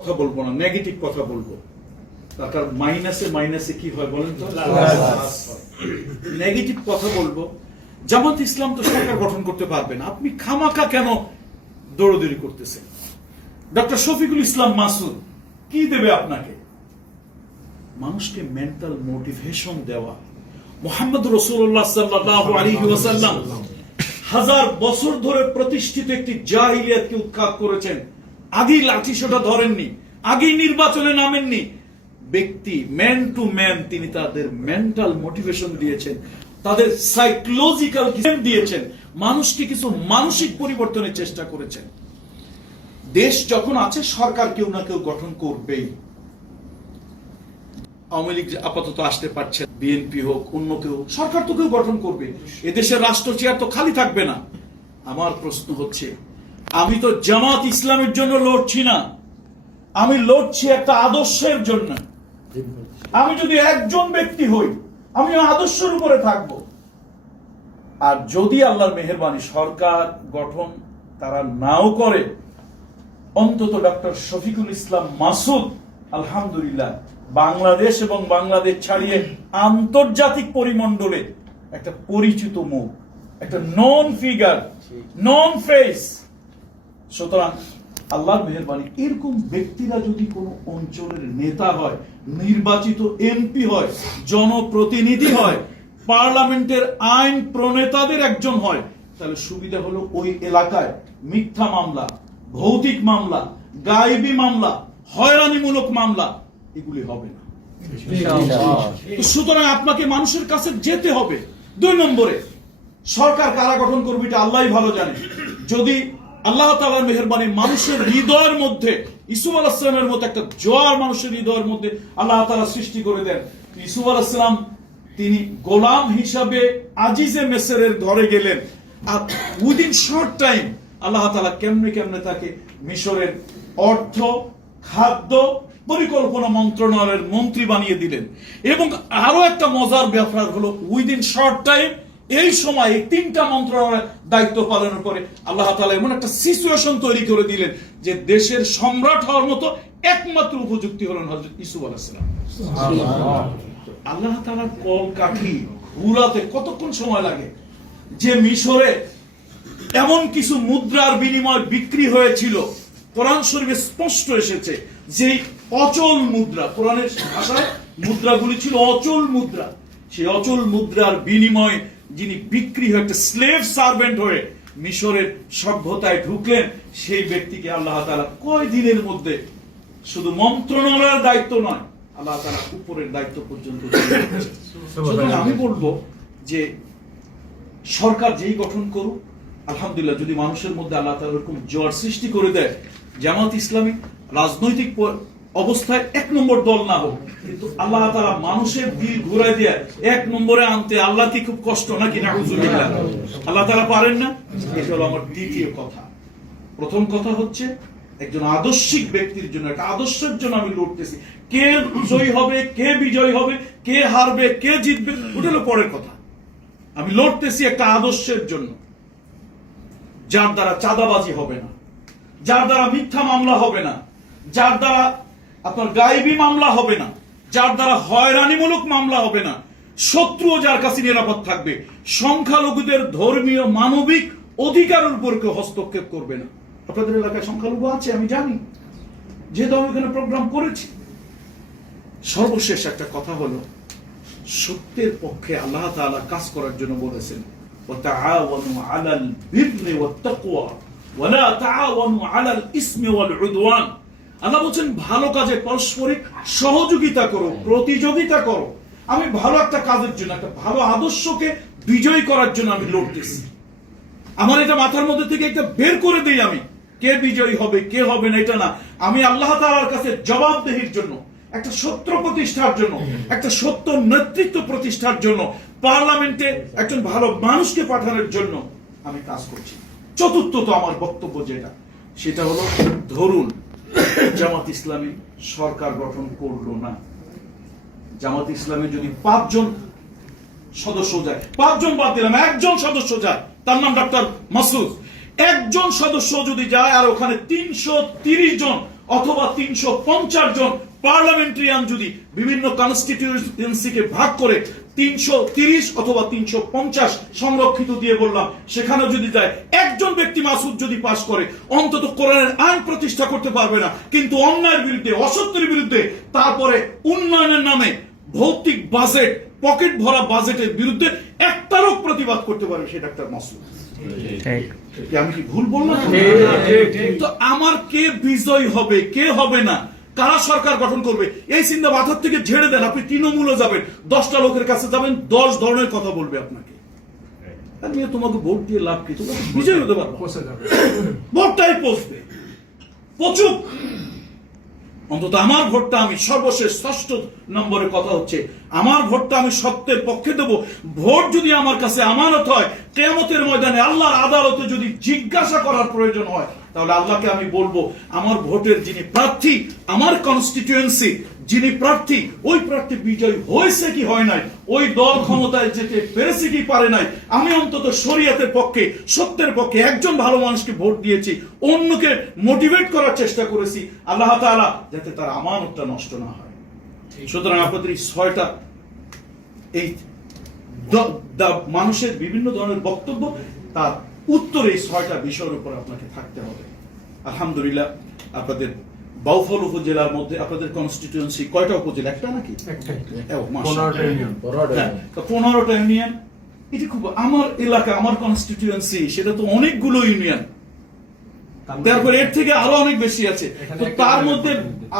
কথা বলব না নেগেটিভ কথা বলব। তার মাইনাসে মাইনাসে কি হয় বলেন তো? নেগেটিভ কথা বলব। জামাত ইসলাম তো সরকার গঠন করতে পারবে না। আপনি খামাকা কেন দৌড়দৌড়ি করতেছেন? ডক্টর শফিকুল ইসলাম মাসুদ কি দেবে আপনাকে? মানুষকে মেন্টাল মোটিভেশন দেওয়া। মোহাম্মদ রসুল্লাহ সাল্লাহ আলী ওয়াসাল্লাম হাজার বছর ধরে প্রতিষ্ঠিত একটি জাহিলিয়াতকে উৎখাত করেছেন। আগেই লাঠি সোটা ধরেননি, আগেই নির্বাচনে নামেননি। ব্যক্তি ম্যান টু ম্যান তিনি তাদের মেন্টাল মোটিভেশন দিয়েছেন, তাদের সাইকোলজিক্যাল দিয়েছেন, মানুষকে কিছু মানসিক পরিবর্তনের চেষ্টা করেছেন। দেশ যখন আছে, সরকার কেউ না কেউ গঠন করবেই। আওয়ামী লীগ আপাতত আসতে পারছে বিএনপি হোক, অন্য কেউ, সরকার তো কেউ গঠন করবে। এদেশের রাষ্ট্র চেয়ার তো খালি থাকবে না। আমার প্রশ্ন হচ্ছে আমি তো জামাত ইসলামের জন্য লড়ছি না। আমি লড়ছি একটা আদর্শের জন্য। আমি যদি একজন ব্যক্তি হই, আমি আদর্শের উপরে থাকব। আর যদি আল্লাহর মেহরবানি সরকার গঠন তারা নাও করে, অন্তত ডক্টর শফিকুল ইসলাম মাসুদ, আলহামদুলিল্লাহ, বাংলাদেশ এবং বাংলাদেশ ছাড়িয়ে আন্তর্জাতিক পরিমণ্ডলে একটা পরিচিত মুখ, একটা নন ফিগার নন ফেস সুতরাং আল্লাহর মেহরবানি এরকম ব্যক্তিরা যদি কোনো অঞ্চলের নেতা হয় নির্বাচিত এমপি হয় জনপ্রতিনিধি হয় পার্লামেন্টের আইন প্রণেতাদের একজন হয় তাহলে সুবিধা হলো ওই এলাকায় মিথ্যা মামলা ভৌতিক মামলা গায়েবী মামলা হয়রানিমূলক মামলা এগুলি হবে না। সুতরাং আপনাকে মানুষের কাছে যেতে হবে। দুই নম্বরে সরকার কারা গঠন করবে এটা আল্লাহ ভালো জানে। যদি আল্লাহ তালার মেহরবানি মানুষের হৃদয়ের মধ্যে, ইসুফ আলাহিসামের মতো একটা জোয়ার মানুষের হৃদয়ের মধ্যে আল্লাহ তালা সৃষ্টি করে দেন। ইসুফ আলাহিসাম তিনি গোলাম হিসাবে আজিজে মেসেরের ঘরে গেলেন। আর উইদিন শর্ট টাইম আল্লাহ তালা কেমনে কেমনে তাকে মিশরের অর্থ, খাদ্য, পরিকল্পনা মন্ত্রণালয়ের মন্ত্রী বানিয়ে দিলেন। এবং আরও একটা মজার ব্যাপার হলো, উইদিন শর্ট টাইম এই সময় এই তিনটা মন্ত্রণালয়ের দায়িত্ব পালনের পরে আল্লাহ তালা এমন একটা সিচুয়েশন তৈরি করে দিলেন যে দেশের সম্রাট হওয়ার মতো একমাত্র উপযুক্তি হলেন হজরত ইসুফ আলাহিসাম আল্লাহ তালার কল কাঠি ঘুরাতে কতক্ষণ সময় লাগে? যে মিশরে এমন কিছু মুদ্রার বিনিময় বিক্রি হয়েছিল কোরআন শরীফে স্পষ্ট এসেছে যে অচল মুদ্রা কোরআনের ভাষায় মুদ্রাগুলি ছিল অচল মুদ্রা। সেই অচল মুদ্রার বিনিময়ে যিনি বিক্রি হয়ে একটা স্লেভ সার্ভেন্ট হয়ে মিশরের সভ্যতায় ঢুকলেন সেই ব্যক্তিকে আল্লাহ তাআলা কয় দিনের মধ্যে শুধু মন্ত্রণালয়ের দায়িত্ব নয় আল্লাহ তাআলা উপরের দায়িত্ব পর্যন্ত আমি বলব যে সরকার যেই গঠন করুক আলহামদুলিল্লাহ যদি মানুষের মধ্যে আল্লাহ তালা এরকম জোয়ার সৃষ্টি করে দেয় জামাত ইসলামী রাজনৈতিক অবস্থায় এক নম্বর দল না হোক, কিন্তু আল্লাহ তাআলা মানুষের দিল ঘুরাই দিয়ে এক নম্বরে আনতে আল্লাহ কি খুব কষ্ট নাকি? না আল্লাহ তাআলা পারেন না? এটা হলো আমার দ্বিতীয় কথা। প্রথম কথা হচ্ছে, একজন আদর্শিক ব্যক্তির জন্য, একটা আদর্শের জন্য আমি লড়তেছি। কে জয়ী হবে, কে বিজয়ী হবে, কে হারবে, কে জিতবে, ওটা হলো পরের কথা। আমি লড়তেছি একটা আদর্শের জন্য। যার দ্বারা চাঁদাবাজি হবে না, যার দ্বারা মিথ্যা মামলা হবে না, যার দ্বারা আপনার গায়েবী মামলা হবে না যার দ্বারা হয়রানিমূলক মামলা হবে না শত্রুও যার কাছে নিরাপদ থাকবে সংখ্যালঘুদের ধর্মীয় মানবিক অধিকারের উপর কেউ হস্তক্ষেপ করবে না আপনাদের এলাকায় সংখ্যালঘু আছে আমি জানি যেহেতু আমি ওখানে প্রোগ্রাম করেছি সর্বশেষ একটা কথা হলো সত্যের পক্ষে আল্লাহ তাআলা কাজ করার জন্য বলেছেন وتعاونوا على البر والتقوى ولا تعاونوا على الإثم والعدوان আল্লাহ বলছেন, ভালো কাজে পারস্পরিক সহযোগিতা করো, প্রতিযোগিতা করো। আমি ভালো একটা কাজের জন্য, একটা ভালো আদর্শকে বিজয় করার জন্য আমি লড়তেছি। আমার এটা মাথার মধ্যে থেকে একটা বের করে দেই আমি। কে বিজয়ী হবে, কে হবে না, এটা না। আমি আল্লাহ তাআলার কাছে জবাবদেহির জন্য, একটা সত্য প্রতিষ্ঠার জন্য, একটা সত্য নেতৃত্ব প্রতিষ্ঠার জন্য, পার্লামেন্টে একজন ভালো মানুষকে পাঠানোর জন্য আমি কাজ করছি। চতুর্থ তো আমার বক্তব্য যেটা, সেটা হলো ধরুন জামাত ইসলামী সরকার গঠন করল না। জামাত ইসলামী যদি পাঁচজন সদস্য যায়, পাঁচজন বাদ দিলাম, একজন সদস্য যায়, তার নাম ডক্টর মাসুদ। একজন সদস্য যদি যায় আর ওখানে তিনশো তিরিশ জন অথবা তিনশো পঞ্চাশ জন পার্লামেন্টারিয়ান যদি বিভিন্ন কনস্টিটিউয়েন্সিকে ভাগ করে তিনশো তিরিশ অথবা তিনশো পঞ্চাশ সংরক্ষিত দিয়ে বললাম। সেখানে যদি যায় একজন ব্যক্তি মাসুদ যদি পাশ করে অন্তত কোরআনের আইন প্রতিষ্ঠা করতে পারবে না। কিন্তু অন্যায়ের বিরুদ্ধে অসত্যের বিরুদ্ধে তারপরে উন্নয়নের নামে ভৌতিক বাজেট পকেট ভরা বাজেটের বিরুদ্ধে একটারও প্রতিবাদ করতে পারবে সে ডাক্তার মাসুদ। আমি কি ভুল বললাম? তো আমার কে বিজয় হবে কে হবে না? কারা সরকার গঠন করবে। এই চিন্তা মাথার থেকে ঝেড়ে দেন আপনি তৃণমূলে যাবেন। দশটা লোকের কাছে যাবেন দশ ধরনের কথা বলবে আপনাকে। নিয়ে তোমাকে ভোট দিয়ে লাভ কি? তোমরা তো বিজয় হতে পারব ভোটটাই পচবে পচুক অন্তত আমার ভোটটা আমি সর্বশেষ ষষ্ঠ নম্বরের কথা হচ্ছে। আমার ভোটটা আমি সত্যের পক্ষে দেব। ভোট যদি আমার কাছে আমানত হয় কেয়ামতের ময়দানে আল্লাহর আদালতে যদি জিজ্ঞাসা করার প্রয়োজন হয় তাহলে আল্লাহকে আমি বলব, আমার ভোটের যিনি প্রার্থী, আমার কনস্টিটিউয়েন্সি যিনি প্রার্থী, ওই প্রার্থী বিজয় হয়েছে কি হয় নাই? ওই দল ক্ষমতায় যেতে পেরেছে কি পারে নাই? আমি অন্তত শরীয়তের পক্ষে, সত্যের পক্ষে একজন ভালো মানুষকে ভোট দিয়েছি, অন্যকে মোটিভেট করার চেষ্টা করেছি, আল্লাহ তাআলা যাতে তার আমানতটা নষ্ট না হয়। সুতরাং আপনাদের এই ছয়টা, এই মানুষের বিভিন্ন ধরনের বক্তব্য তার উত্তর এই ছয়টা বিষয়ের উপর আপনাকে থাকতে হবে। আলহামদুলিল্লাহ আপনাদের বাউফল উপজেলার মধ্যে আপনাদের কনস্টিটিউয়েন্সি কয়টা উপজেলা? একটা নাকি। পনেরোটা ইউনিয়ন পনেরোটা ইউনিয়ন এটি খুব আমার এলাকা আমার কনস্টিটিউয়েন্সি সেটা তো অনেকগুলো ইউনিয়ন তারপরে এর থেকে আরও অনেক বেশি আছে। তো তার মধ্যে।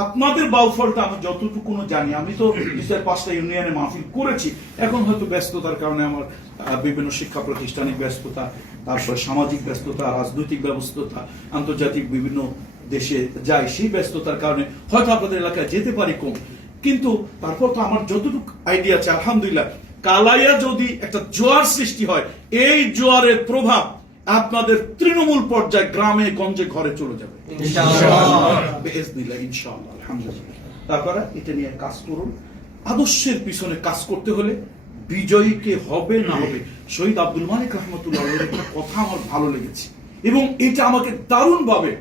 আপনাদের বাউফলটা আমি যতটুকু জানি আমি তো পাঁচটা ইউনিয়নে মাহফিল করেছি। এখন হয়তো ব্যস্ততার কারণে আমার বিভিন্ন শিক্ষা প্রতিষ্ঠানিক ব্যস্ততা তারপরে সামাজিক ব্যস্ততা রাজনৈতিক ব্যস্ততা আন্তর্জাতিক বিভিন্ন দেশে যাই সেই ব্যস্ততার কারণে হয়তো আপনাদের এলাকায় যেতে পারি কম। কিন্তু তারপর তো আমার যতটুকু আইডিয়া আছে আলহামদুলিল্লাহ কালাইয়া যদি একটা জোয়ার সৃষ্টি হয় এই জোয়ারের প্রভাব আপনাদের তৃণমূল পর্যায়ে গ্রামে গঞ্জে ঘরে চলে যাবে। ইনশাআল্লাহ, আলহামদুলিল্লাহ। তারপরে এটা নিয়ে কাজ করুন। আদর্শের পিছনে কাজ করতে হলে বিজয়ীকে হবে না হবে। শহীদ আব্দুল মালিক রহমতুল্লাহ একটা কথা আমার ভালো লেগেছে। এবং এটা আমাকে দারুণ ভাবে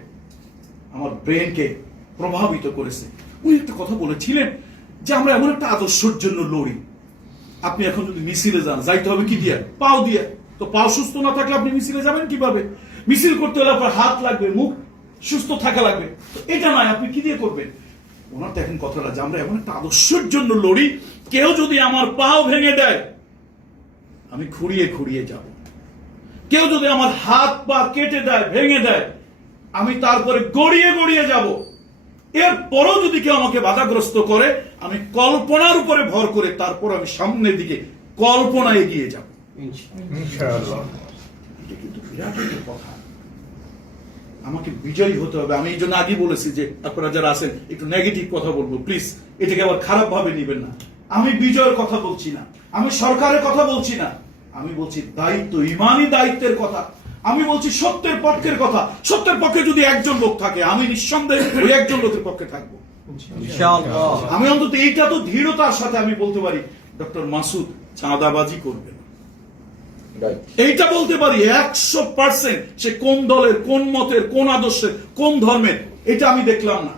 আমার ব্রেনকে প্রভাবিত করেছে। উনি একটা কথা বলেছিলেন যে আমরা এমন একটা আদর্শের জন্য লড়ি। আপনি এখন যদি মিছিলে যান যাইতে হবে কি দিয়ে? পাও দিয়ে। তো পাও সুস্থ না থাকলে আপনি মিছিলে যাবেন কীভাবে? মিছিল করতে হলে আপনার হাত লাগবে, মুখ সুস্থ থাকা লাগবে। এটা নয়, আপনি কি দিয়ে করবেন? ওনার তো এখন কথাটা যে আমরা এমন একটা আদর্শের জন্য লড়ি, কেউ যদি আমার পাও ভেঙে দেয়, আমি খুঁড়িয়ে খুঁড়িয়ে যাব। কেউ যদি আমার হাত পা কেটে দেয়, ভেঙে দেয়, আমি তারপরে গড়িয়ে গড়িয়ে যাব। এরপরও যদি কেউ আমাকে বাধাগ্রস্ত করে, আমি কল্পনার উপরে ভর করে তারপর আমি সামনের দিকে কল্পনা এগিয়ে যাব। এটা কিন্তু বিরাট একটা কথা। আমাকে বিজয়ী হতে হবে। আমি এই জন্য আগে বলেছি যে আপনারা যারা আছেন একটু নেগেটিভ কথা বলব। প্লিজ এটাকে আবার খারাপ ভাবে নিবেন না। আমি বিজয়ের কথা বলছি না। আমি সরকারের কথা বলছি না। আমি বলছি দায়িত্ব ইমানি দায়িত্বের কথা। আমি বলছি সত্যের পক্ষের কথা। সত্যের পক্ষে যদি একজন লোক থাকে আমি নিঃসন্দেহে ওই একজন লোকের পক্ষে থাকব। আমি অন্তত এইটা তো দৃঢ়তার সাথে আমি বলতে পারি ডক্টর মাসুদ চাঁদাবাজি করবে না এইটা বলতে পারি, একশো পার্সেন্ট সে কোন দলের, কোন মতের, কোন আদর্শের, কোন ধর্মের, এটা আমি দেখলাম না।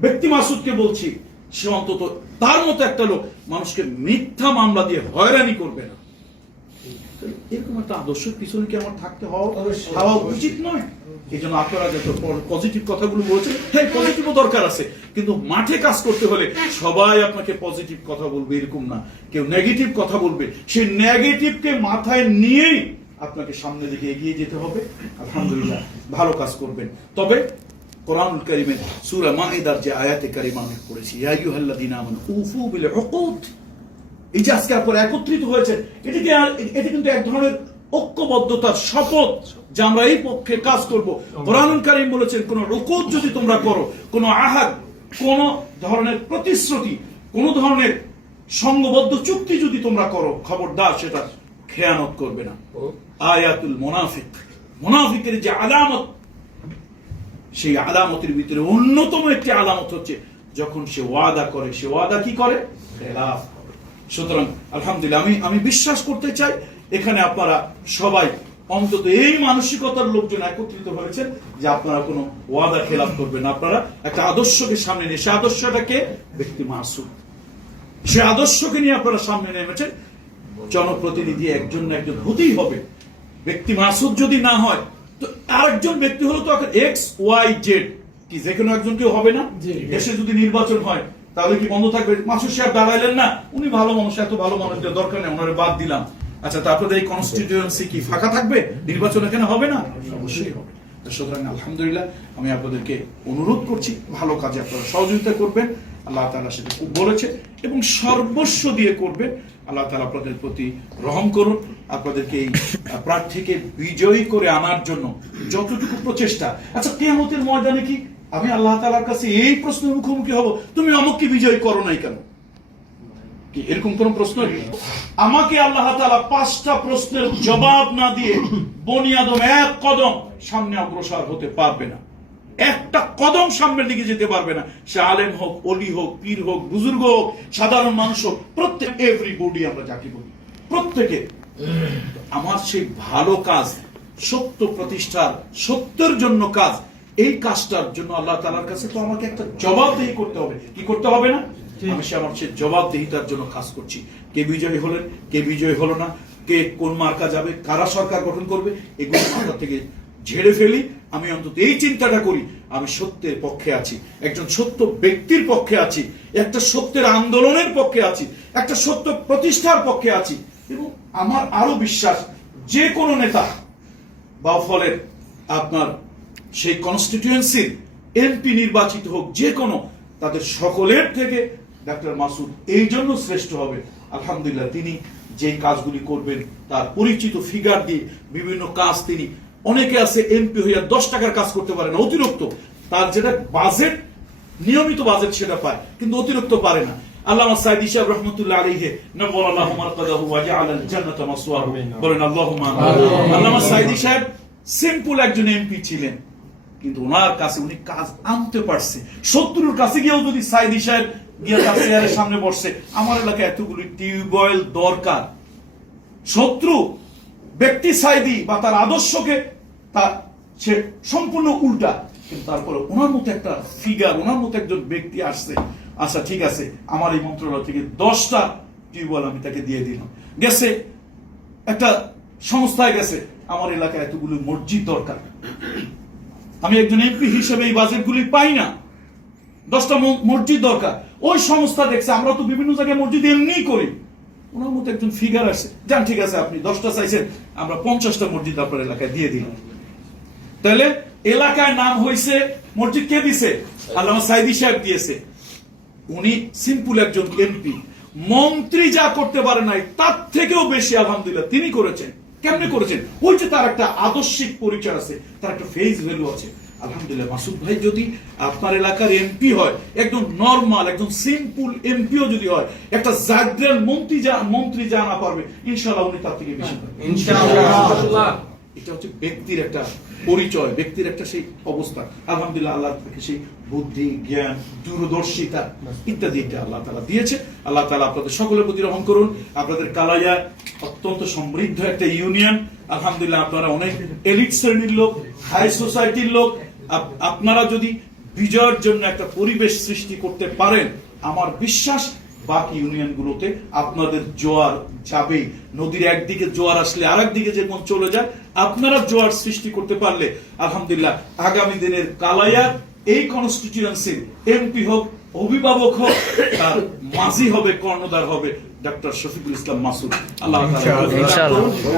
ব্যক্তি মাসুদকে বলছি, সে অন্তত তার মতো একটা লোক, মানুষকে মিথ্যা মামলা দিয়ে হয়রানি করবে না। এরকম একটা আদর্শের পিছনে কি আমার থাকতে হওয়া হওয়া উচিত নয়? এই জন্য আপনারা যত পজিটিভ কথাগুলো বলছেন হ্যাঁ পজিটিভও দরকার আছে কিন্তু মাঠে কাজ করতে হলে সবাই আপনাকে পজিটিভ কথা বলবে এরকম না। কেউ নেগেটিভ কথা বলবে সেই নেগেটিভকে মাথায় নিয়েই আপনাকে সামনে দিকে এগিয়ে যেতে হবে। আলহামদুলিল্লাহ ভালো কাজ করবেন। তবে কোরআনুল কারিমের সূরা মাইদার যে আয়াতে কারিমা আমি পড়েছি ইয়া আইয়ুহাল্লাযীনা আমানু উফু বিল উকুদ। এই যে আজকে আপনারা একত্রিত হয়েছে এটিকে এটি কিন্তু এক ধরনের ঐক্যবদ্ধতার শপথ যে আমরা এই পক্ষে কাজ করব। কোরআনুল কারীম বলেছেন কোন রুকুত যদি তোমরা করো কোন আহাদ কোন ধরনের প্রতিশ্রুতি কোন ধরনের সংঘবদ্ধ চুক্তি যদি তোমরা করো খবরদার সেটা খেয়ানত করবে না। আয়াতুল মুনাফিক। মুনাফিকের যে আলামত সেই আলামতের ভিতরে অন্যতম একটি আলামত হচ্ছে যখন সে ওয়াদা করে সে ওয়াদা কি করে? খেলাফ করে। সুতরাং আলহামদুলিল্লাহ আমি আমি বিশ্বাস করতে চাই এখানে আপনারা সবাই অন্তত এই মানসিকতার লোকজন একত্রিত হয়েছেন যে আপনারা কোনো ওয়াদা খেলাপ করবেন আপনারা একটা আদর্শকে সামনে নিয়ে সে আদর্শটাকে ব্যক্তি মাসুম সে আদর্শকে নিয়ে আপনারা সামনে নেমেছেন। জনপ্রতিনিধি একজন না একজন হতেই হবে। ব্যক্তি মাসুদ যদি না হয় তো আরেকজন ব্যক্তি হলো তো এক্স ওয়াই জেড কি যে কোনো একজন কেউ হবে না? দেশে যদি নির্বাচন হয় তাহলে কি বন্ধ থাকবে? মাসুর সাহেব দাঁড়াইলেন না। উনি ভালো মানুষ, এত ভালো মানুষদের দরকার নেই, ওনারে বাদ দিলাম। আচ্ছা তারপরে এই কনস্টিটিউয়েন্সি কি ফাঁকা থাকবে? নির্বাচন এখানে হবে না? অবশ্যই হবে। সুতরাং আলহামদুলিল্লাহ, আমি আপনাদেরকে অনুরোধ করছি, ভালো কাজে আপনারা সহযোগিতা করবেন। আল্লাহ তালা সেটা খুব বলেছে এবং সর্বস্ব দিয়ে করবেন। আল্লাহ তালা আপনাদের প্রতি রহম করুন। আপনাদেরকে এই প্রার্থীকে বিজয়ী করে আনার জন্য যতটুকু প্রচেষ্টা। আচ্ছা কেয়ামতের ময়দানে কি আমি আল্লাহ তাআলার কাছে এই প্রশ্নের মুখোমুখি হব। তুমি অমুককে বিজয়ী করো নাই কেন? কি এরকম কোন প্রশ্ন? আমাকে আল্লাহ তাআলা পাঁচটা প্রশ্নের জবাব না দিয়ে বনি আদম এক কদম সামনে অগ্রসর হতে পারবে না। একটা কদম সামনের দিকে যেতে পারবে না। সে আলেম হোক, অলি হোক, পীর হোক, বুজুর্গ হোক, সাধারণ মানুষ হোক, প্রত্যেক এভরিবডি আমরা যাকে বলি, প্রত্যেকে। আমার সেই ভালো কাজ, সত্য প্রতিষ্ঠার সত্যের জন্য কাজ এই কাজটার জন্য আল্লাহ তালার কাছে তো আমাকে একটা জবাবদেহি করতে হবে। কি করতে হবে না? আমি সে আমার সেই জবাবদেহিতার জন্য কাজ করছি। কে বিজয়ী হলেন কে বিজয়ী হলো না কে কোন মার্কা যাবে কারা সরকার গঠন করবে এগুলো মাথা থেকে ঝেড়ে ফেলি। আমি অন্তত এই চিন্তাটা করি আমি সত্যের পক্ষে আছি একজন সত্য ব্যক্তির পক্ষে আছি একটা সত্যের আন্দোলনের পক্ষে আছি একটা সত্য প্রতিষ্ঠার পক্ষে আছি। এবং আমার আরও বিশ্বাস যে কোনো নেতা বা ফলের আপনার সেই কনস্টিটিউয়েন্সির এমপি নির্বাচিত হোক যে কোনো তাদের সকলের থেকে ডাক্তার মাসুদ এই জন্য শ্রেষ্ঠ হবে। আলহামদুলিল্লাহ তিনি যে কাজগুলি করবেন তার পরিচিত ফিগার দিয়ে বিভিন্ন কাজ তিনি অনেকে আছে এমপি হইয়া দশ টাকার কাজ করতে পারে না অতিরিক্ত। তার যেটা বাজেট নিয়মিত বাজেট সেটা পায় কিন্তু অতিরিক্ত পারে না। আল্লামা সাইদ ইসাব রহমতুল্লাহ আলাইহি নব্বর আল্লাহু মারকাদাহু ওয়া জাআলা আল জান্নাতা মাসওয়াহু বলেন আল্লাহুম্মা আমিন। আল্লামা সাইদ সাহেব সিম্পল একজন এমপি ছিলেন। কিন্তু ওনার কাছে উনি কাজ আনতে পারছে। শত্রুর কাছে গিয়েও যদি সাইদি সাহেব গিয়ে তার চেয়ারের সামনে বসছে আমার এলাকায় এতগুলি টিউবওয়েল দরকার। শত্রু, ব্যক্তি সাইদি বা তার আদর্শকে তার সে সম্পূর্ণ উল্টা। কিন্তু তারপরে ওনার মতো একটা ফিগার ওনার মতো একজন ব্যক্তি আসছে। আচ্ছা ঠিক আছে, আমার এই মন্ত্রণালয় থেকে দশটা টিউবওয়েল আমি তাকে দিয়ে দিলাম। গেছে, একটা সংস্থায় গেছে, আমার এলাকায় এতগুলো মসজিদ দরকার। আমি একজন এমপি হিসেবে এই বাজেটগুলি পাই না। দশটা মসজিদ দরকার। ওই সংস্থা দেখছে, আমরা তো বিভিন্ন জায়গায় মসজিদ এমনিই করি। ওনার মতো একজন ফিগার আসছে যান, ঠিক আছে আপনি, দশটা চাইছেন, আমরা পঞ্চাশটা মসজিদ আপনার এলাকায় দিয়ে দিলাম। তাহলে এলাকায় নাম হয়েছে মসজিদ কে দিছে? আল্লামা সাইদি সাহেব দিয়েছে। উনি সিম্পল একজন এমপি মন্ত্রী যা করতে পারে নাই, তার থেকেও বেশি আলহামদুলিল্লাহ তিনি করেছেন। কেমনে করেছেন? ওই যে তার একটা আদর্শিক পরিচয় আছে তার একটা ফেস ভ্যালু আছে। আলহামদুলিল্লাহ মাসুদ ভাই যদি আপনার এলাকার এমপি হয় একদম নর্মাল একদম সিম্পল এমপিও যদি হয় একটা জাগ্রাল মন্ত্রী যা মন্ত্রী জানা না পারবে ইনশাআল্লাহ উনি তার থেকে বেশি পারবেন। ইনশাআল্লাহ। এটা হচ্ছে ব্যক্তির একটা পরিচয়, ব্যক্তির একটা সেই অবস্থা। আলহামদুলিল্লাহ আল্লাহ তাকে সেই বুদ্ধি, জ্ঞান, দূরদর্শিতা ইত্যাদি এটা আল্লাহ তালা দিয়েছে। আল্লাহ তালা আপনাদের সকলের প্রতি রহম করুন। আপনাদের কালাইয়া অত্যন্ত সমৃদ্ধ একটা ইউনিয়ন। আলহামদুলিল্লাহ আপনারা অনেক এলিট শ্রেণির লোক, হাই সোসাইটির লোক। আপ- আপনারা যদি বিজয়ের জন্য একটা পরিবেশ সৃষ্টি করতে পারেন, আমার বিশ্বাস বাকি ইউনিয়নগুলোতে আপনাদের জোয়ার যাবেই। নদীর একদিকে জোয়ার আসলে আর দিকে যেমন চলে যায় আপনারা জোয়ার সৃষ্টি করতে পারলে আলহামদুলিল্লাহ আগামী দিনের কালাইয়ার এই কনস্টিটিউয়েন্সির এমপি হোক অভিভাবক হোক তার মাঝি হবে কর্ণধার হবে ডক্টর শফিকুল ইসলাম মাসুদ। আল্লাহ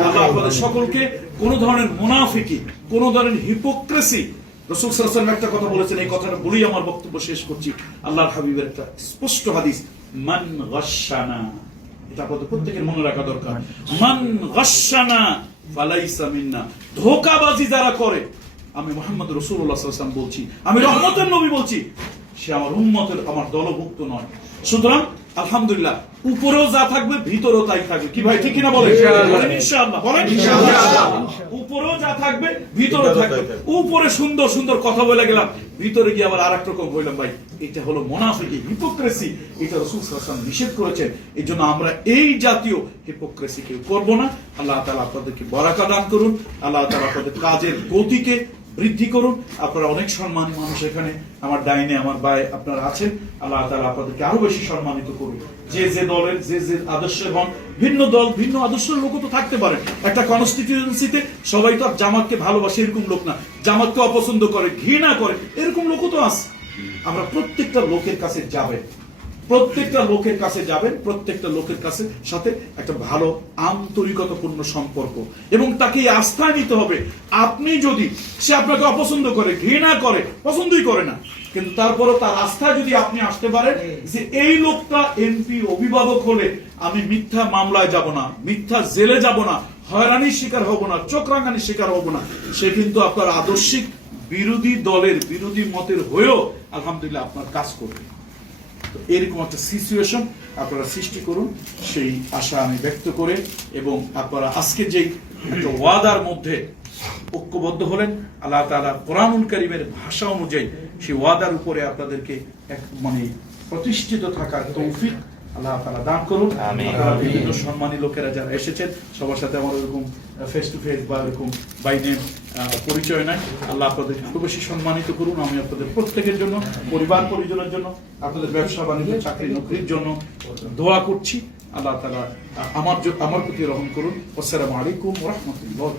আল্লাহ আপনাদের সকলকে কোন ধরনের মুনাফিকি কোন ধরনের হিপোক্রেসি রসুল সাল্লাল্লাহু একটা কথা বলেছেন এই কথাটা বলেই আমার বক্তব্য শেষ করছি। আল্লাহর হাবিবের একটা স্পষ্ট হাদিস। মান গসানা এটা কত প্রত্যেকের মনে রাখা দরকার। মান গসানা ফালাইসা মিন্না। ধোকাবাজি যারা করে আমি মোহাম্মদ রসুল্লাহ বলছি আমি রহমতের নবী বলছি সে আমার উম্মতের আমার দলভুক্ত নয়। সুতরাং আলহামদুলিল্লাহ। উপরেও যা থাকবে ভিতরেও তাই থাকবে। কি ভাই ঠিক কিনা বলেন? ইনশাআল্লাহ। বলেন ইনশাআল্লাহ। উপরেও যা থাকবে ভিতরে থাকবে। উপরে সুন্দর সুন্দর কথা বলে গেলাম। ভিতরে গিয়ে আবার আরেক রকম বললাম ভাই এটা হলো মোনাফিকি হিপোক্রেসি এটা রসুল হাসান নিষেধ করেছেন। এই জন্য আমরা এই জাতীয় হিপোক্রেসি কেউ করব না। আল্লাহ তালা আপনাদেরকে বরাকা দান করুন। আল্লাহ তালা আপনাদের কাজের গতিকে বৃদ্ধি করুন। আপনারা অনেক সম্মানী মানুষ এখানে, আমার ডাইনে আমার ভাই আপনারা আছেন। আল্লাহ তালা আপনাদেরকে আরও বেশি সম্মানিত করুন। যে যে দলের, যে যে আদর্শের হন, ভিন্ন দল, ভিন্ন আদর্শের লোকও তো থাকতে পারে। একটা কনস্টিটিউয়েন্সিতে সবাই তো জামাতকে ভালোবাসে এরকম লোক না। জামাতকে অপছন্দ করে, ঘৃণা করে, এরকম লোকও তো আছে। আমরা প্রত্যেকটা লোকের কাছে যাবেন। প্রত্যেকটা লোকের কাছে যাবেন, প্রত্যেকটা লোকের কাছে সাথে একটা ভালো আন্তরিকতাপূর্ণ সম্পর্ক। এবং তাকে এই আস্থায় নিতে হবে, আপনি যদি, সে আপনাকে অপছন্দ করে, ঘৃণা করে, পছন্দই করে না, কিন্তু তারপরও তার আস্থায় যদি আপনি আসতে পারেন যে এই লোকটা এমপি অভিভাবক হলে আমি মিথ্যা মামলায় যাব না, মিথ্যা জেলে যাব না, হয়রানির শিকার হব না চোখ রাঙানির শিকার হব না, সে কিন্তু আপনার আদর্শিক বিরোধী দলের, বিরোধী মতের হয়েও আলহামদুলিল্লাহ আপনার কাজ করবে। এরকম একটা সিচুয়েশন আপনারা সৃষ্টি করুন, সেই আশা আমি ব্যক্ত করে এবং আপনারা আজকে যে একটা ওয়াদার মধ্যে ঐক্যবদ্ধ হলেন, আল্লাহ তালা কোরআনুল করিমের ভাষা অনুযায়ী সেই ওয়াদার উপরে আপনাদেরকে এক মানে প্রতিষ্ঠিত থাকার তৌফিক আল্লাহ তাআলা দান করুন। বিভিন্ন সম্মানী লোকেরা যারা এসেছেন সবার সাথে আমার এরকম ফেস টু ফেস বা এরকম বাই নেম পরিচয় নাই। আল্লাহ আপনাদেরকে খুব বেশি সম্মানিত করুন আমি আপনাদের প্রত্যেকের জন্য পরিবার পরিজনের জন্য আপনাদের ব্যবসা বাণিজ্য চাকরি নকরির জন্য দোয়া করছি। আল্লাহ তালা আমার আমার প্রতি রহম করুন। আসসালামু আলাইকুম রহমতুল্লাহ